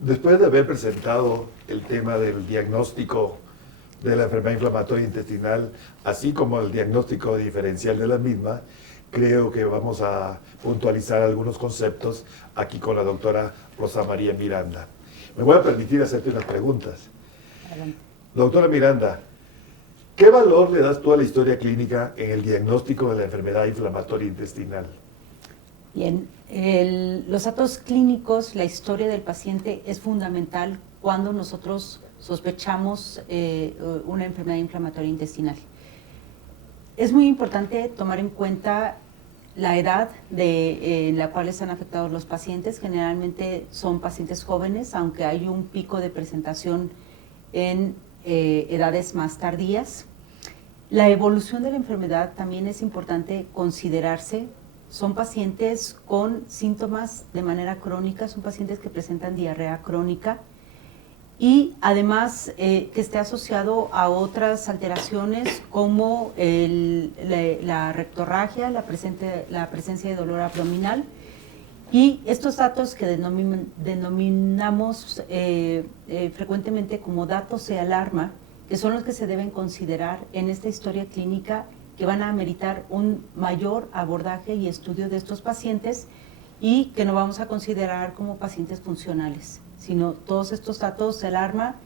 Después de haber presentado el tema del diagnóstico de la enfermedad inflamatoria intestinal, así como el diagnóstico diferencial de la misma, creo que vamos a puntualizar algunos conceptos aquí con la doctora Rosa María Miranda. Me voy a permitir hacerte unas preguntas. Adelante. Doctora Miranda, ¿qué valor le das tú a la historia clínica en el diagnóstico de la enfermedad inflamatoria intestinal? Bien, los datos clínicos, la historia del paciente es fundamental cuando nosotros sospechamos una enfermedad inflamatoria intestinal. Es muy importante tomar en cuenta la edad en la cual están afectados los pacientes. Generalmente son pacientes jóvenes, aunque hay un pico de presentación en edades más tardías. La evolución de la enfermedad también es importante considerarse. Son pacientes con síntomas de manera crónica, son pacientes que presentan diarrea crónica y además que esté asociado a otras alteraciones como la rectorragia, la presencia de dolor abdominal y estos datos que denominamos frecuentemente como datos de alarma, que son los que se deben considerar en esta historia clínica que van a ameritar un mayor abordaje y estudio de estos pacientes y que no vamos a considerar como pacientes funcionales, sino todos estos datos de alarma,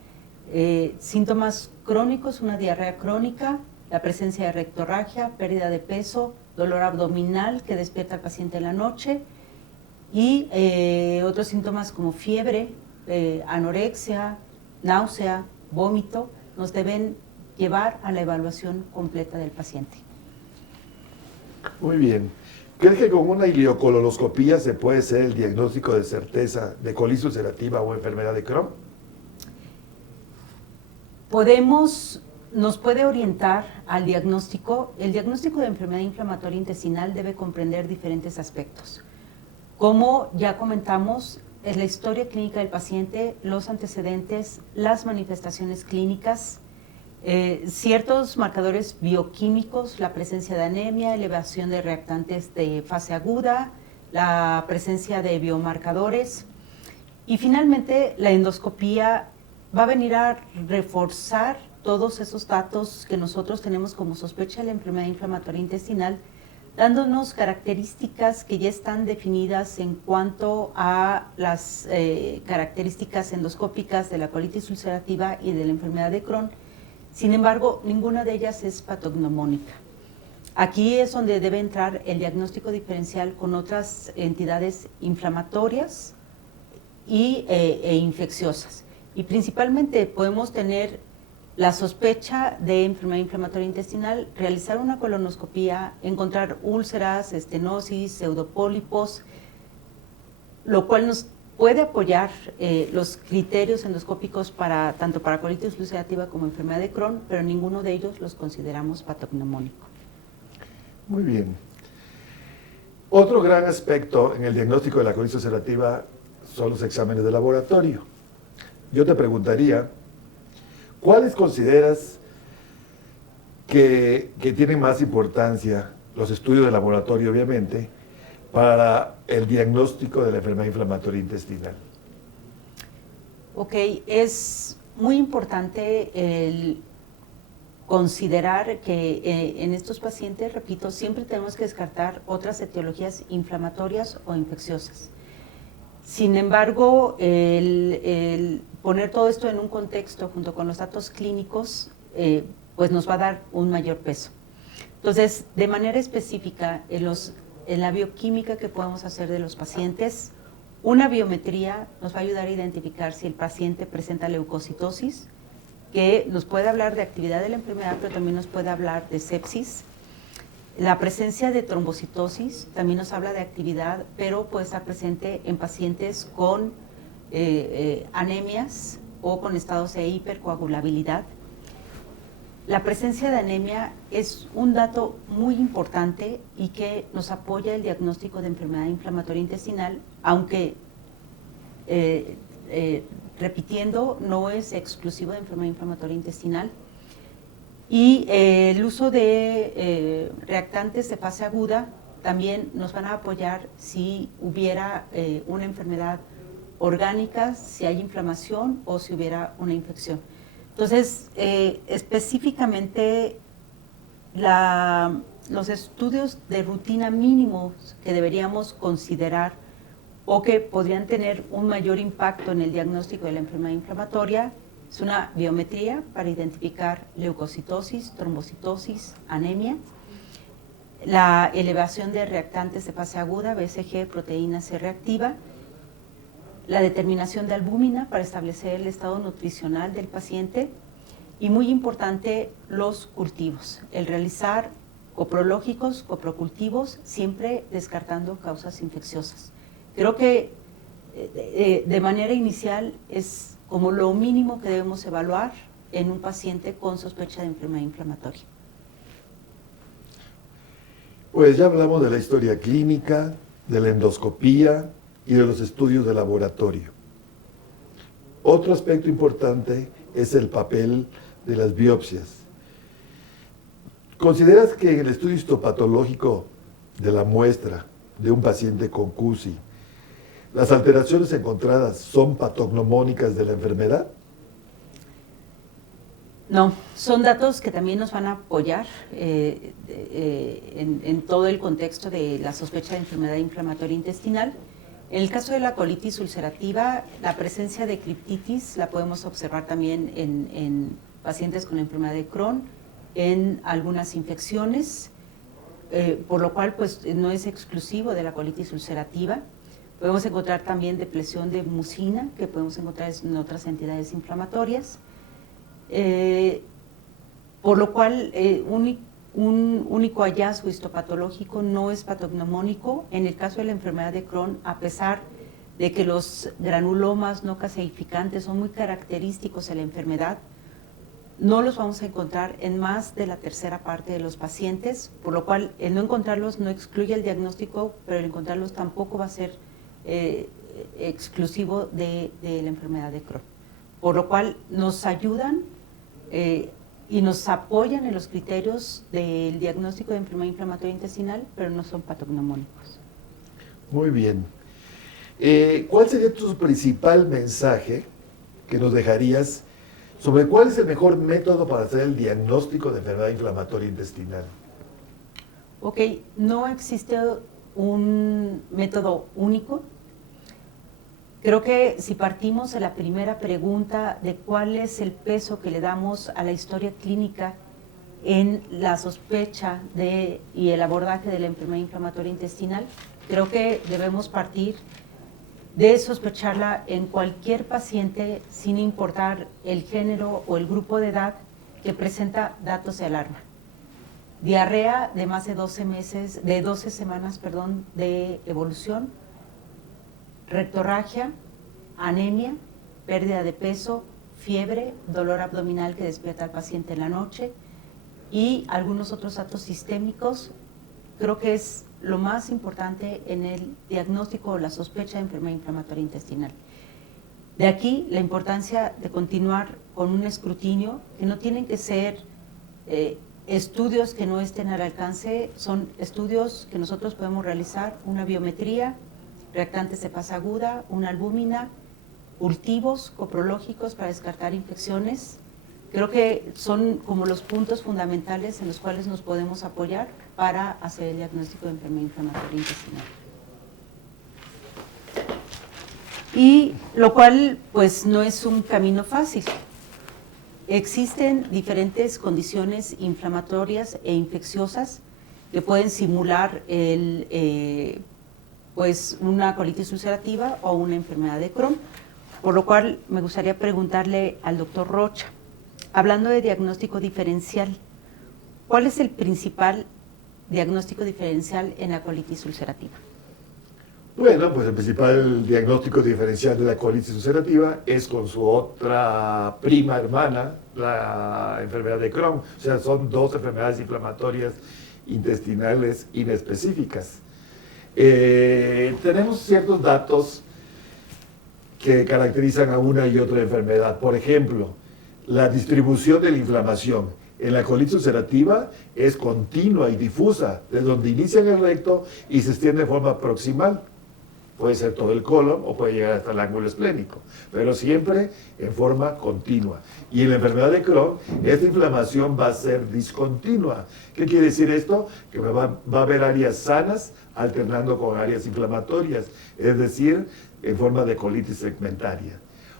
síntomas crónicos, una diarrea crónica, la presencia de rectorragia, pérdida de peso, dolor abdominal que despierta al paciente en la noche y otros síntomas como fiebre, anorexia, náusea, vómito, nos deben llevar a la evaluación completa del paciente. Muy bien. ¿Crees que con una ileocololoscopía se puede hacer el diagnóstico de certeza de colitis ulcerativa o enfermedad de Crohn? Nos puede orientar al diagnóstico. El diagnóstico de enfermedad inflamatoria intestinal debe comprender diferentes aspectos. Como ya comentamos, es la historia clínica del paciente, los antecedentes, las manifestaciones clínicas, ciertos marcadores bioquímicos, la presencia de anemia, elevación de reactantes de fase aguda, la presencia de biomarcadores y finalmente la endoscopía va a venir a reforzar todos esos datos que nosotros tenemos como sospecha de la enfermedad inflamatoria intestinal, dándonos características que ya están definidas en cuanto a las características endoscópicas de la colitis ulcerativa y de la enfermedad de Crohn. Sin embargo, ninguna de ellas es patognomónica. Aquí es donde debe entrar el diagnóstico diferencial con otras entidades inflamatorias e infecciosas. Y principalmente podemos tener la sospecha de enfermedad inflamatoria intestinal, realizar una colonoscopía, encontrar úlceras, estenosis, pseudopólipos, lo cual nos puede apoyar los criterios endoscópicos tanto para colitis ulcerativa como enfermedad de Crohn, pero ninguno de ellos los consideramos patognomónico. Muy bien. Otro gran aspecto en el diagnóstico de la colitis ulcerativa son los exámenes de laboratorio. Yo te preguntaría, ¿cuáles consideras que tienen más importancia, los estudios de laboratorio obviamente, para el diagnóstico de la enfermedad inflamatoria intestinal? Ok, es muy importante el considerar que en estos pacientes, repito, siempre tenemos que descartar otras etiologías inflamatorias o infecciosas. Sin embargo, el poner todo esto en un contexto junto con los datos clínicos, pues nos va a dar un mayor peso. Entonces, de manera específica, en la bioquímica que podemos hacer de los pacientes, una biometría nos va a ayudar a identificar si el paciente presenta leucocitosis, que nos puede hablar de actividad de la enfermedad, pero también nos puede hablar de sepsis. La presencia de trombocitosis también nos habla de actividad, pero puede estar presente en pacientes con anemias o con estados de hipercoagulabilidad. La presencia de anemia es un dato muy importante y que nos apoya el diagnóstico de enfermedad inflamatoria intestinal, aunque, repitiendo, no es exclusivo de enfermedad inflamatoria intestinal. Y el uso de reactantes de fase aguda también nos van a apoyar si hubiera una enfermedad orgánicas, si hay inflamación o si hubiera una infección. Entonces, específicamente, los estudios de rutina mínimos que deberíamos considerar o que podrían tener un mayor impacto en el diagnóstico de la enfermedad inflamatoria es una biometría para identificar leucocitosis, trombocitosis, anemia, la elevación de reactantes de fase aguda, BCG, proteína C reactiva, la determinación de albúmina para establecer el estado nutricional del paciente y, muy importante, los cultivos, el realizar coprológicos, coprocultivos, siempre descartando causas infecciosas. Creo que de manera inicial es como lo mínimo que debemos evaluar en un paciente con sospecha de enfermedad inflamatoria. Pues ya hablamos de la historia clínica, de la endoscopía y de los estudios de laboratorio. Otro aspecto importante es el papel de las biopsias. ¿Consideras que en el estudio histopatológico de la muestra de un paciente con CUSI, las alteraciones encontradas son patognomónicas de la enfermedad? No, son datos que también nos van a apoyar en todo el contexto de la sospecha de enfermedad inflamatoria intestinal. En el caso de la colitis ulcerativa, la presencia de criptitis la podemos observar también en pacientes con enfermedad de Crohn, en algunas infecciones, por lo cual pues, no es exclusivo de la colitis ulcerativa. Podemos encontrar también depresión de mucina, que podemos encontrar en otras entidades inflamatorias. Por lo cual, un único hallazgo histopatológico no es patognomónico. En el caso de la enfermedad de Crohn, a pesar de que los granulomas no caseificantes son muy característicos de la enfermedad, no los vamos a encontrar en más de la tercera parte de los pacientes, por lo cual el no encontrarlos no excluye el diagnóstico, pero el encontrarlos tampoco va a ser exclusivo de la enfermedad de Crohn. Por lo cual nos ayudan y nos apoyan en los criterios del diagnóstico de enfermedad inflamatoria intestinal, pero no son patognomónicos. Muy bien. ¿Cuál sería tu principal mensaje que nos dejarías sobre cuál es el mejor método para hacer el diagnóstico de enfermedad inflamatoria intestinal? Ok, no existe un método único. Creo que si partimos de la primera pregunta de cuál es el peso que le damos a la historia clínica en la sospecha y el abordaje de la enfermedad inflamatoria intestinal, creo que debemos partir de sospecharla en cualquier paciente sin importar el género o el grupo de edad que presenta datos de alarma. Diarrea de más de 12 semanas de evolución, rectorragia, anemia, pérdida de peso, fiebre, dolor abdominal que despierta al paciente en la noche y algunos otros datos sistémicos. Creo que es lo más importante en el diagnóstico o la sospecha de enfermedad inflamatoria intestinal. De aquí la importancia de continuar con un escrutinio, que no tienen que ser estudios que no estén al alcance, son estudios que nosotros podemos realizar, una biometría, reactantes de fase aguda, una albúmina, cultivos coprológicos para descartar infecciones. Creo que son como los puntos fundamentales en los cuales nos podemos apoyar para hacer el diagnóstico de enfermedad inflamatoria intestinal. Y lo cual, pues, no es un camino fácil. Existen diferentes condiciones inflamatorias e infecciosas que pueden simular pues una colitis ulcerativa o una enfermedad de Crohn, por lo cual me gustaría preguntarle al doctor Rocha, hablando de diagnóstico diferencial, ¿cuál es el principal diagnóstico diferencial en la colitis ulcerativa? Bueno, pues el principal diagnóstico diferencial de la colitis ulcerativa es con su otra prima hermana, la enfermedad de Crohn. O sea, son dos enfermedades inflamatorias intestinales inespecíficas. Tenemos ciertos datos que caracterizan a una y otra enfermedad. Por ejemplo, la distribución de la inflamación en la colitis ulcerativa es continua y difusa, desde donde inicia en el recto y se extiende de forma proximal. Puede ser todo el colon o puede llegar hasta el ángulo esplénico, pero siempre en forma continua. Y en la enfermedad de Crohn, esta inflamación va a ser discontinua. ¿Qué quiere decir esto? Que va a haber áreas sanas alternando con áreas inflamatorias, es decir, en forma de colitis segmentaria.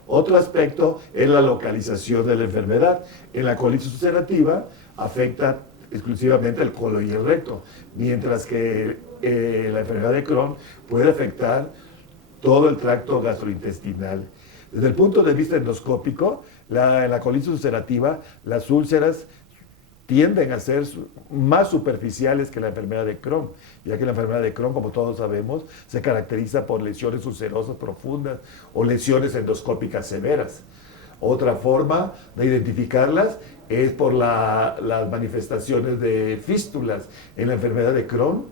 Otro aspecto es la localización de la enfermedad. En la colitis ulcerativa afecta exclusivamente el colon y el recto, mientras que la enfermedad de Crohn puede afectar todo el tracto gastrointestinal. Desde el punto de vista endoscópico, en la colitis ulcerativa, las úlceras tienden a ser más superficiales que la enfermedad de Crohn, ya que la enfermedad de Crohn, como todos sabemos, se caracteriza por lesiones ulcerosas profundas o lesiones endoscópicas severas. Otra forma de identificarlas es por las manifestaciones de fístulas. En la enfermedad de Crohn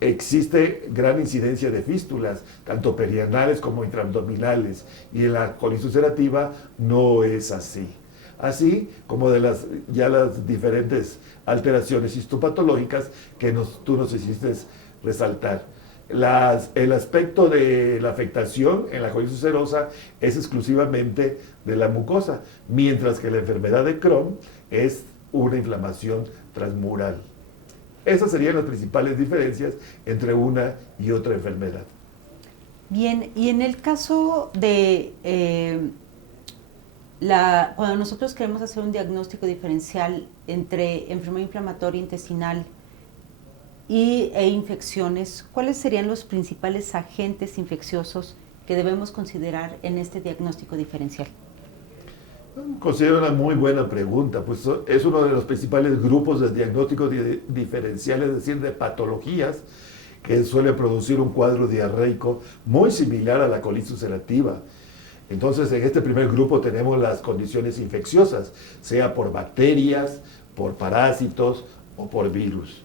existe gran incidencia de fístulas, tanto perianales como intraabdominales, y en la colitis ulcerativa no es así. Así como de las diferentes alteraciones histopatológicas que tú nos hiciste resaltar. El aspecto de la afectación en la colitis ulcerosa es exclusivamente de la mucosa, mientras que la enfermedad de Crohn es una inflamación transmural. Esas serían las principales diferencias entre una y otra enfermedad. Bien, y en el caso de cuando nosotros queremos hacer un diagnóstico diferencial entre enfermedad inflamatoria intestinal e infecciones, ¿cuáles serían los principales agentes infecciosos que debemos considerar en este diagnóstico diferencial? Considero una muy buena pregunta, pues es uno de los principales grupos de diagnóstico diferencial, es decir, de patologías que suele producir un cuadro diarreico muy similar a la colitis ulcerativa. Entonces, en este primer grupo tenemos las condiciones infecciosas, sea por bacterias, por parásitos o por virus.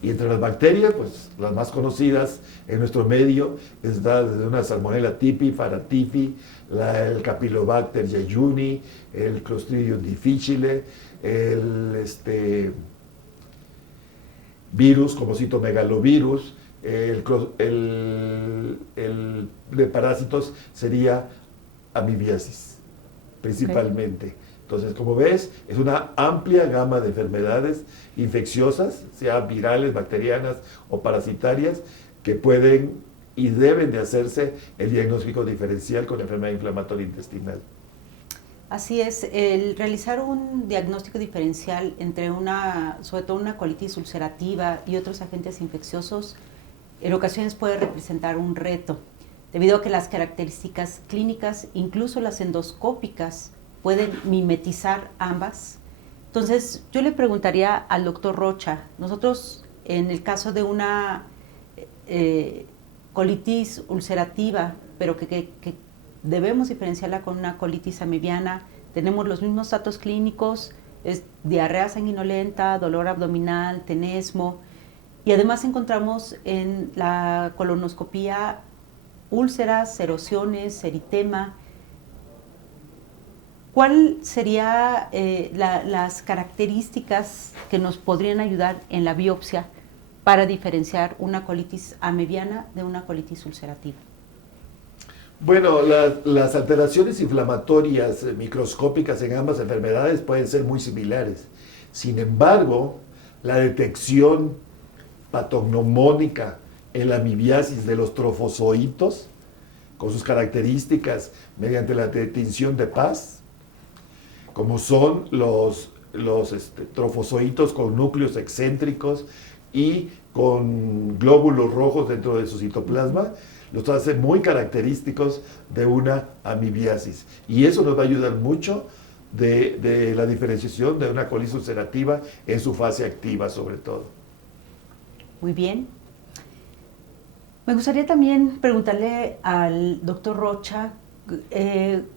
Y entre las bacterias, pues las más conocidas en nuestro medio está desde una Salmonella tipi, Faratifi, el Campylobacter jejuni, el Clostridium difficile, el virus como citomegalovirus, el de parásitos sería amibiasis, principalmente. Okay. Entonces, como ves, es una amplia gama de enfermedades infecciosas, sea virales, bacterianas o parasitarias, que pueden y deben de hacerse el diagnóstico diferencial con la enfermedad inflamatoria intestinal. Así es, el realizar un diagnóstico diferencial entre sobre todo una colitis ulcerativa y otros agentes infecciosos, en ocasiones puede representar un reto, debido a que las características clínicas, incluso las endoscópicas, pueden mimetizar ambas. Entonces, yo le preguntaría al doctor Rocha, nosotros en el caso de una colitis ulcerativa, pero que debemos diferenciarla con una colitis amibiana, tenemos los mismos datos clínicos, es diarrea sanguinolenta, dolor abdominal, tenesmo, y además encontramos en la colonoscopía úlceras, erosiones, eritema. ¿Cuál serían las características que nos podrían ayudar en la biopsia para diferenciar una colitis amibiana de una colitis ulcerativa? Bueno, las alteraciones inflamatorias microscópicas en ambas enfermedades pueden ser muy similares. Sin embargo, la detección patognomónica en la amibiasis de los trofozoitos, con sus características mediante la tinción de Paz, como son los trofozoitos con núcleos excéntricos y con glóbulos rojos dentro de su citoplasma, los hace muy característicos de una amibiasis. Y eso nos va a ayudar mucho de la diferenciación de una colitis ulcerativa en su fase activa, sobre todo. Muy bien. Me gustaría también preguntarle al doctor Rocha,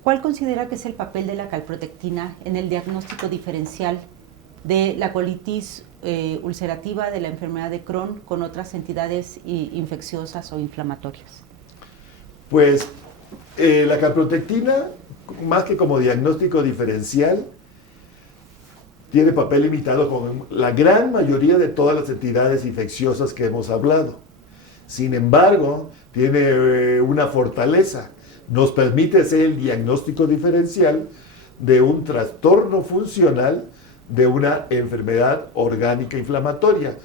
¿cuál considera que es el papel de la calprotectina en el diagnóstico diferencial de la colitis ulcerativa de la enfermedad de Crohn con otras entidades infecciosas o inflamatorias? Pues la calprotectina, más que como diagnóstico diferencial, tiene papel limitado con la gran mayoría de todas las entidades infecciosas que hemos hablado. Sin embargo, tiene una fortaleza. Nos permite hacer el diagnóstico diferencial de un trastorno funcional de una enfermedad orgánica inflamatoria.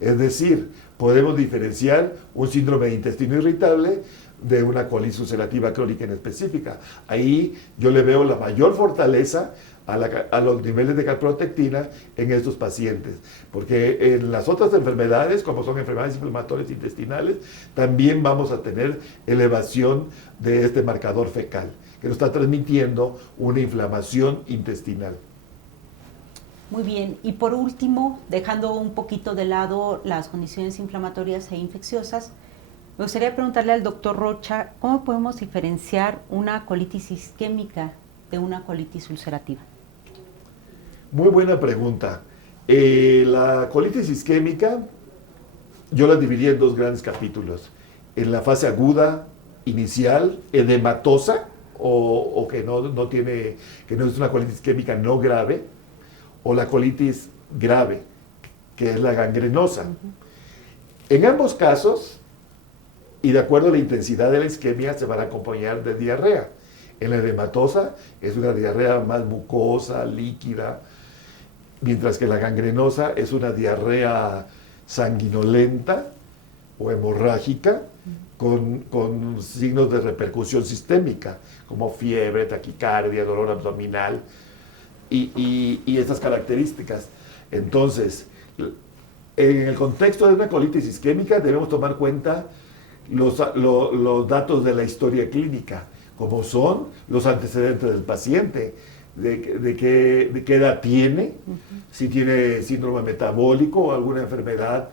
Es decir, podemos diferenciar un síndrome de intestino irritable de una colitis ulcerativa crónica en específica. Ahí yo le veo la mayor fortaleza a los niveles de calprotectina en estos pacientes, porque en las otras enfermedades, como son enfermedades inflamatorias intestinales, también vamos a tener elevación de este marcador fecal, que nos está transmitiendo una inflamación intestinal. Muy bien, y por último, dejando un poquito de lado las condiciones inflamatorias e infecciosas, me gustaría preguntarle al doctor Rocha, ¿cómo podemos diferenciar una colitis isquémica de una colitis ulcerativa? Muy buena pregunta. La colitis isquémica, yo la dividí en dos grandes capítulos. En la fase aguda, inicial, edematosa, o que no tiene, que no es una colitis isquémica no grave, o la colitis grave, que es la gangrenosa. En ambos casos, y de acuerdo a la intensidad de la isquemia, se van a acompañar de diarrea. En la edematosa es una diarrea más mucosa, líquida, mientras que la gangrenosa es una diarrea sanguinolenta o hemorrágica con signos de repercusión sistémica, como fiebre, taquicardia, dolor abdominal y estas características. Entonces, en el contexto de una colitis isquémica debemos tomar cuenta los datos de la historia clínica, como son los antecedentes del paciente, de qué edad tiene, si tiene síndrome metabólico o alguna enfermedad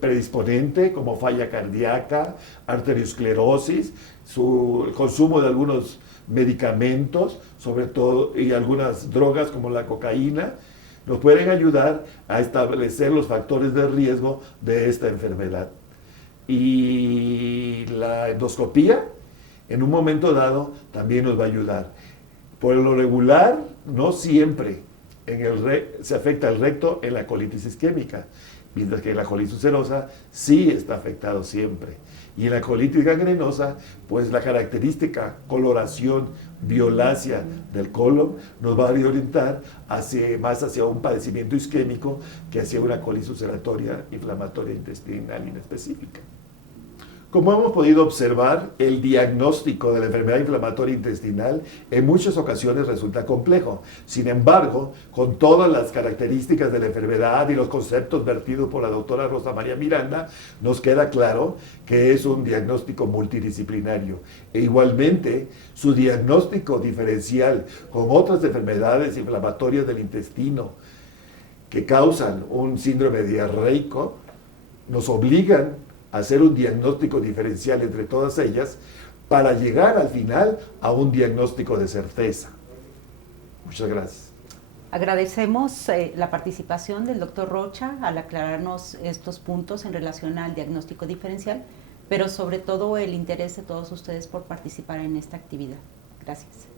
predisponente como falla cardíaca, arteriosclerosis, el consumo de algunos medicamentos, sobre todo, y algunas drogas como la cocaína, nos pueden ayudar a establecer los factores de riesgo de esta enfermedad. Y la endoscopía, en un momento dado, también nos va a ayudar. Por lo regular, no siempre se afecta el recto en la colitis isquémica, mientras que en la colitis ulcerosa sí está afectado siempre. Y en la colitis gangrenosa, pues la característica coloración violácea del colon nos va a orientar más hacia un padecimiento isquémico que hacia una colitis ulceratoria inflamatoria intestinal inespecífica. Como hemos podido observar, el diagnóstico de la enfermedad inflamatoria intestinal en muchas ocasiones resulta complejo. Sin embargo, con todas las características de la enfermedad y los conceptos vertidos por la doctora Rosa María Miranda, nos queda claro que es un diagnóstico multidisciplinario. E igualmente, su diagnóstico diferencial con otras enfermedades inflamatorias del intestino que causan un síndrome diarreico, nos obligan hacer un diagnóstico diferencial entre todas ellas para llegar al final a un diagnóstico de certeza. Muchas gracias. Agradecemos la participación del doctor Rocha al aclararnos estos puntos en relación al diagnóstico diferencial, pero sobre todo el interés de todos ustedes por participar en esta actividad. Gracias.